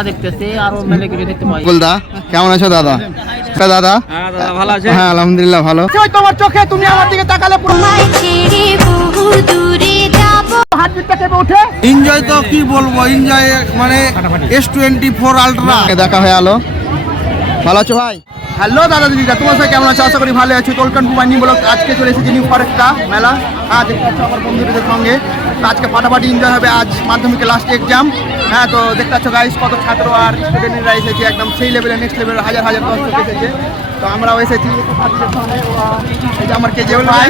মেলা দেখতেছি আরও মেলে কিছু দেখতে পাই। বলদা কেমন আছো দাদা? দাদা? হ্যাঁ ভালো আছে হ্যাঁ আলহামদুলিল্লাহ ভালো। তোমার চোখে তুমি আমার দিকে তাকালে এনজয় তো কি বলব এনজয় মানে এস টোয়েন্টি ফোর আলট্রা দেখা হয়ে আলো? ভালো আছো ভাই? হ্যালো দাদা দিদিরা তোমার সাথে কেমন আছো? আশা করি ভালো আছো। তোলকান কুমানি বলো আজকে চলে এসেছি নিউ ফরেস্টটা মেলা। হ্যাঁ দেখতে পাচ্ছ আমার বন্ধুদের সঙ্গে। আজকে ফাটাফাটি এনজয় হবে। আজ মাধ্যমিকের লাস্ট এক্সাম হ্যাঁ তো দেখতে পাচ্ছ গাইস কত ছাত্র আর স্টুডেন্টরা এসেছে, একদম সেই লেভেলে নেক্সট লেভেলের হাজার হাজার দর্শক এসেছে। তো আমরাও এসেছি। আমার কেজিএফ ভাই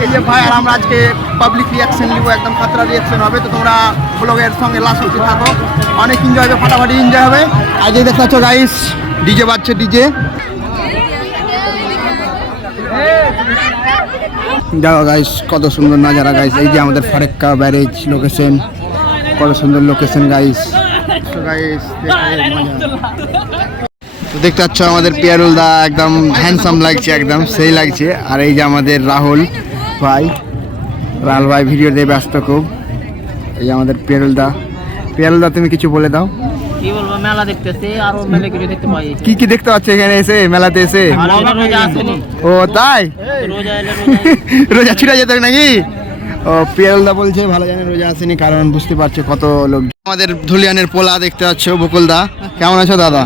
কেজিএফ ভাই, আর আমরা আজকে পাবলিক রিয়াকশন নিব, একদম খাতরা রিয়াকশন হবে। তো তোমরা ব্লগের সঙ্গে লাস্ট অব্দি থাকো। অনেক এনজয় হবে, ফাটাফাটি এনজয় হবে। যে দেখতে পাচ্ছ গাইস ডিজে বাজছে ডিজে দেখো গাইস কত সুন্দর নাজারা গাইস এই যে আমাদের ফারেক্কা ব্যারেজ লোকেশন কত সুন্দর লোকেশন গাইস গাইস তো দেখতে পাচ্ছ আমাদের পিয়ারুল দা একদম হ্যান্ডসাম লাগছে একদম সেই লাগছে। আর এই যে আমাদের রাহুল ভাই রাহুল ভাই ভিডিও দিয়ে ব্যস্ত খুব। এই যে আমাদের পিয়ারুল দা। পিয়ারুল দা তুমি কিছু বলে দাও। কি বলব মেলা দেখতেছি আরও মেলে কিছু দেখতে পাই। কি কি দেখতে পাচ্ছ এখানে এসে মেলাতে এসে? ও তাই? রোজা রোজা। রোজা ছুটে যেতে হবে নাকি? পিয়ালদা বলছে ভালো জানে রোজা আসেনি কারণ বুঝতে পারছ কত লোক। আমাদের ধুলিয়ানের পোলা দেখতে পাচ্ছ বকুলদা। কেমন আছো দাদা?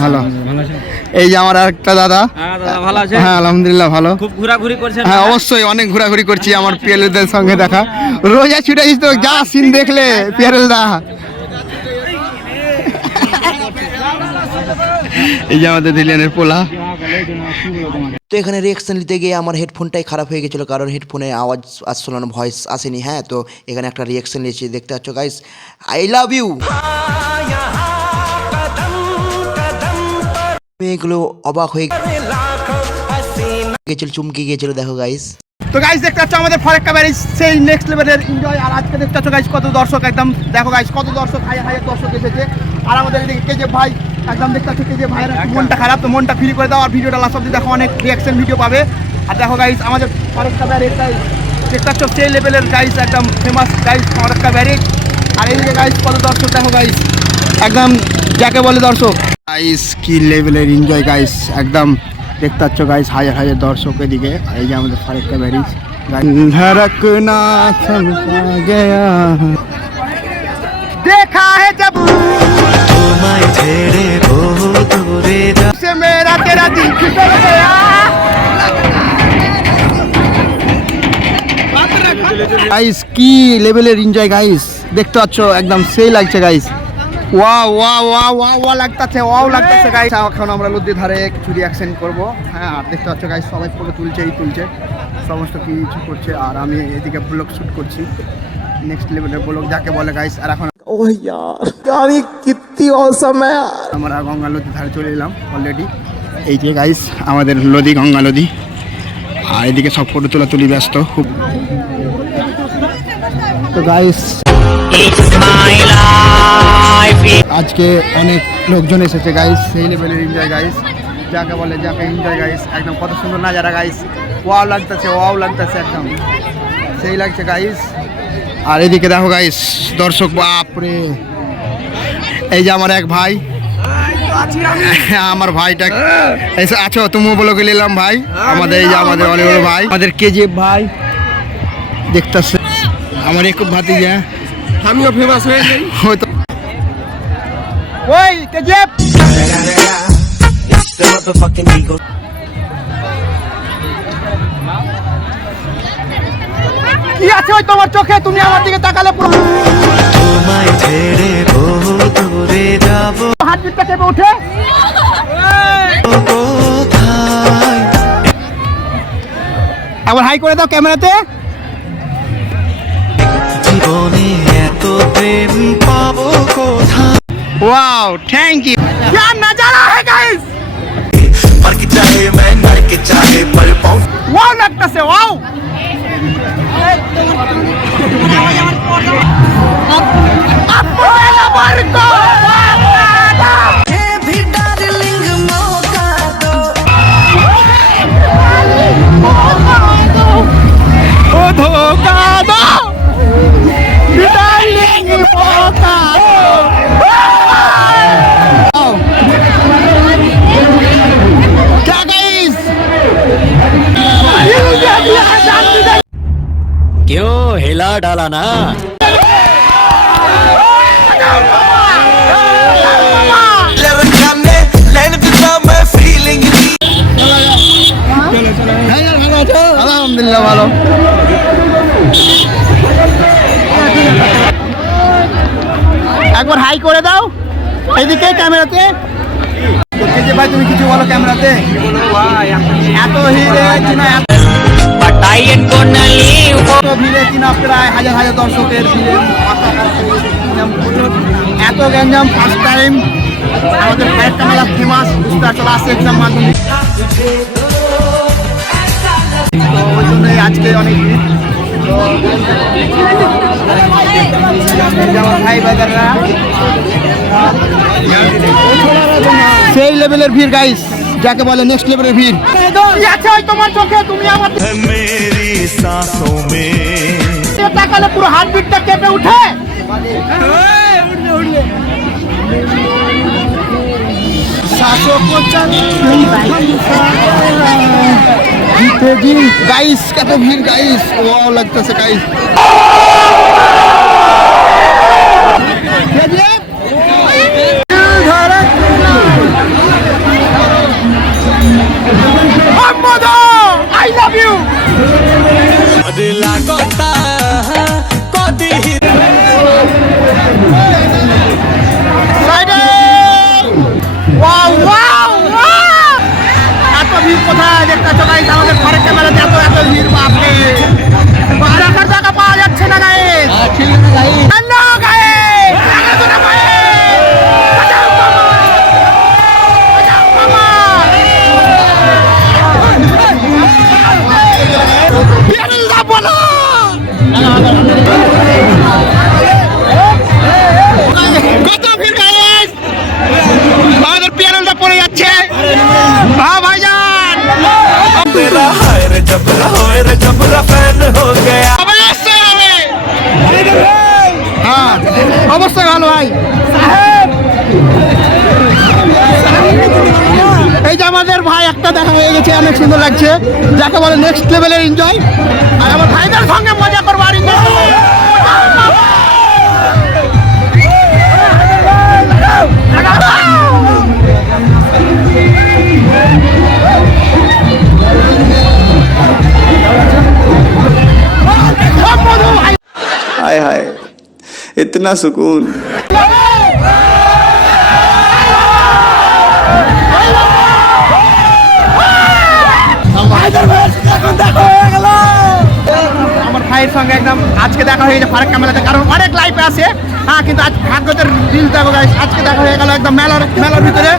ভালো। এই যে আমার আরেকটা দাদা। হ্যাঁ দাদা ভালো আছে হ্যাঁ আলহামদুলিল্লাহ ভালো। খুব ঘোরাঘুরি করছে হ্যাঁ অবশ্যই অনেক ঘোরাঘুরি করছি আমার পিয়ালদের সঙ্গে দেখা। রোজা ছুটে তো যা সিন দেখলে পিয়ালদা এই যে আমাদের ধুলিয়ানের পোলা। তো এখানে রিয়াকশন নিতে গিয়ে আমার হেডফোনটাই খারাপ হয়ে গেছিল কারণ হেডফোনে আওয়াজ আসছিল না ভয়েস আসেনি। হ্যাঁ তো এখানে একটা রিয়াকশন নিয়েছি দেখতে পাচ্ছ গাইস আই লাভ ইউ এগুলো অবাক হয়ে গেছিল চুমকে গিয়েছিল দেখো গাইস তো গাইস দেখতে পাচ্ছ আমাদের ফরেক্কা ব্যারিজ সেই নেক্সট লেভেলের এনজয় আর আজকে দেখতে পাচ্ছ গাইস কত দর্শক একদম দেখো গাইস কত দর্শক হাজার হাজার দর্শক এসেছে। আর আমাদের এদিকে কেজে ভাই একদম দেখতে পাচ্ছ কেজে ভাইয়ের একটু মনটা খারাপ তো মনটা ফ্রি করে দাও আর ভিডিওটা লাস্ট অব্দি দেখো অনেক রিয়াকশন ভিডিও পাবে আর দেখো গাইস আমাদের ফরেক্কা ব্যারিজ দেখতে পাচ্ছ সেই লেভেলের গাইস একদম ফেমাস গাইস ফরেক্কা ব্যারিজ আর এইদিকে গাইস কত দর্শক দেখো গাইস একদম যাকে বলে দর্শক গাইস কি লেভেলের এনজয় গাইস একদম দেখতে পাচ্ছ গাইস হাজার হাজার দর্শক এদিকে আর এই যে আমাদের ফারেক্কা ব্যারিজ ধড়কনা থমকা গয়া देखा है जब ছেড়ে বহু দূরে সে মেয়েরা তেরা দিন গাইস কি লেভেলের এনজয় গাইস দেখতে পাচ্ছ একদম সেই লাগছে গাইস ওয়া ওয়া ওয়া ওয়া ওয়া লাগতেছে ওয়াও লাগতেছে গাইস এখন আমরা নদীর ধারে কিছু রিয়াকশন করব। হ্যাঁ আর দেখতে পাচ্ছ গাইস সবাই ফটো তুলছে এই তুলছে। সমস্ত কিছু করছে আর আমি এদিকে ব্লগ শ্যুট করছি। নেক্সট লেভেলের ব্লগ যাকে বলে গাইস আর এখন oh, ও ইয়ার আমি আমরা গঙ্গা নদীর ধারে চলে এলাম অলরেডি এই যে গাইস আমাদের নদী গঙ্গা নদী আর এদিকে সব ফটো তোলা তুলি ব্যস্ত, খুব তো গাইস আজকে অনেক লোকজন এসেছে গাইস সেই লেভেলের এনজয় গাইস যাকে বলে, যাকে এনজয় গাইস একদম কত সুন্দর নাজারা গাইস ওয়াও লাগতেছে ওয়াও লাগতেছে একদম। সেই লাগছে গাইস আর এদিকে দেখো গাইস দর্শক, বাপরে। এই যে আমার এক ভাই। আমার ভাইটা আছো তুমিও বলো এলাম ভাই? আমাদের এই যে আমাদের অনেক বড় ভাই। আমাদের কেজি ভাই। দেখতেছে। আমার এক ভাতিজা। আমিও ফেমাস হয়ে যাই। হয়তো। ওই কেজিএফ কি আছে ওই তোমার চোখে? তুমি আমার দিকে তাকালে পুরো হাত পিঠটা কেঁপে ওঠে আবার হাই করে দাও ক্যামেরাতে वाओ थैंक यू क्या नजारा है गाइस वाओ लगता से वाओ ओ ఇలా డాలానా ভালো একবার হাই করে দাও। এদিকে ক্যামেরাতে। ভাই তুমি কিছু বলো ক্যামেরাতে। এত হিরে কিনা প্রায় হাজার হাজার দর্শকের হয়ে। এত ফার্স্ট টাইম আমাদের এক্সাম ওই জন্যই আজকে অনেক ভিড় সেই লেভেলের ভিড় গাইস যাকে বলে নেক্সট লেভেলের ভিড় কি আছে ওই তোমার চোখে তুমি আমার मेरी सांसों में তাকালে পুরো হাত বিটটা কেঁপে উঠে सांसों को जीते जी गाइस कत भीड़ गाइस वाओ लगता से guys You. Friday! Wow, wow, wow! এত ভিড় কোথায় দেখতে পাচ্ছ আমাদের ঘরের ক্যামেরাতে এত এত ভিড় বাপরে तेरा हाय रे जबरा होए रे जबरा फैन हो गया অবশ্যই হবে হ্যাঁ অবশ্যই ভালো ভাই এই যে আমাদের ভাই একটা দেখা হয়ে গেছে অনেক সুন্দর লাগছে যাকে বলে নেক্সট লেভেলের এনজয় আর আমার ভাইদের इतना सुकून আমার ভাইয়ের সঙ্গে একদম আজকে দেখা হয়ে গেছে ফারাক ক্যামেরাতে কারণ অনেক লাইফে আছে হ্যাঁ কিন্তু আজ ভাগ্যদের রিল দেখো guys, আজকে দেখা হয়ে গেল একদম মেলার মেলার ভিতরে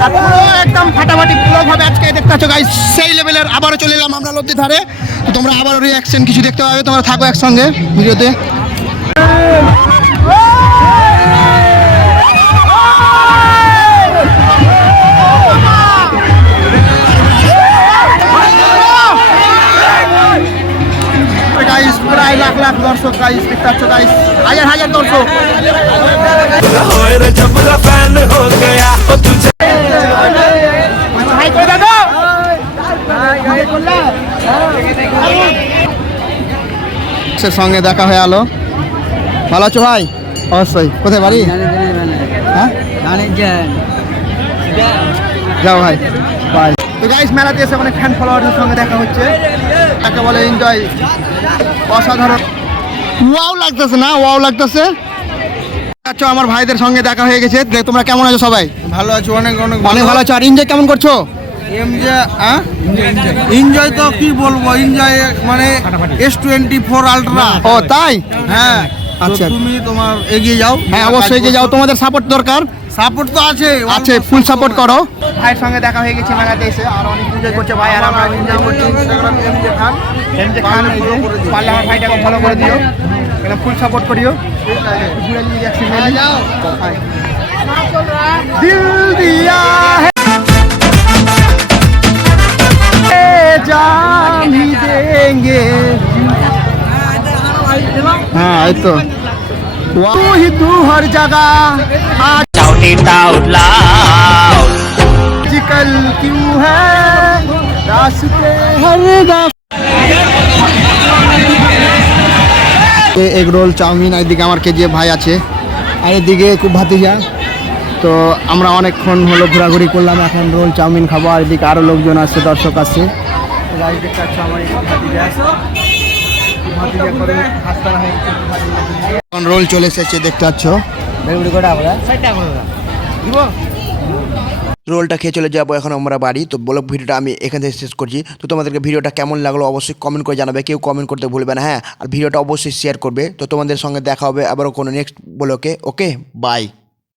আর পুরো একদম ফাটাফাটি পুরো ভাবে আজকে দেখতে পাচ্ছ গাইস সেই লেভেলের আবারও চলে এলাম আমরা লব্ধি ধারে তো তোমরা আবারও রিয়াকশন কিছু দেখতে পাবে তোমরা থাকো একসঙ্গে ভিডিওতে সঙ্গে দেখা হয়ে আলো। ভালো আছো ভাই? অবশ্যই। কোথায় বাড়ি? হ্যাঁ? যাও ভাই। বাই গাইস মেলাতে এসে অনেক ফ্যান ফলোয়ারের সঙ্গে দেখা হচ্ছে। তাকে বলে এনজয় অসাধারণ। ওয়াও লাগতেছে না? ওয়াও লাগতেছে? আচ্ছা আমার ভাইদের সঙ্গে দেখা হয়ে গেছে। তোমরা কেমন আছো সবাই? ভালো আছো অনেক অনেক অনেক ভালো। আছো। আর এনজয় কেমন করছ? এনজয় তো কি বলব? এনজয় মানে এস টোয়েন্টি ফোর আলট্রা ও তাই? হ্যাঁ। আচ্ছা। আচ্ছা। তুমি তোমার এগিয়ে যাও। হ্যাঁ অবশ্যই যে যাও। তোমাদের সাপোর্ট দরকার। সাপোর্ট তো আছে আছে ফুল সাপোর্ট করো। ভাইয়ের সঙ্গে দেখা হয়ে গেছে মেলাতে এসে। আর অনেক এনজয় করছে ভাই আর আমরা এনজয় করছি এমজে খান এমজে খান এই যে, পারলে আমার ভাইটাকে ফলো করে দিও। একদম ফুল সাপোর্ট করিও। ঘুরে নিয়ে যাচ্ছি যাও দিল দিয়া হ্যাঁ এই তো। হর এগ রোল চাউমিন এদিকে আমার কেজিএফ ভাই আছে। আর এদিকে খুব ভাতিজা। তো আমরা অনেকক্ষণ হলো ঘোরাঘুরি করলাম এখন রোল চাউমিন খাব আর এদিকে আরও লোকজন আসছে দর্শক আসছে আমার এখন রোল চলে এসেছে দেখতে পাচ্ছ। রোলটা খেয়ে চলে যাব এখন আমরা বাড়ি। তো বলো ভিডিওটা আমি এখান থেকে শেষ করছি। তো তোমাদেরকে ভিডিওটা কেমন লাগল অবশ্যই কমেন্ট করে জানাবে। কেউ কমেন্ট করতে ভুলবে না হ্যাঁ? আর ভিডিওটা অবশ্যই শেয়ার করবে। তো তোমাদের সঙ্গে দেখা হবে আবারও কোনো নেক্সট ব্লকে ওকে বাই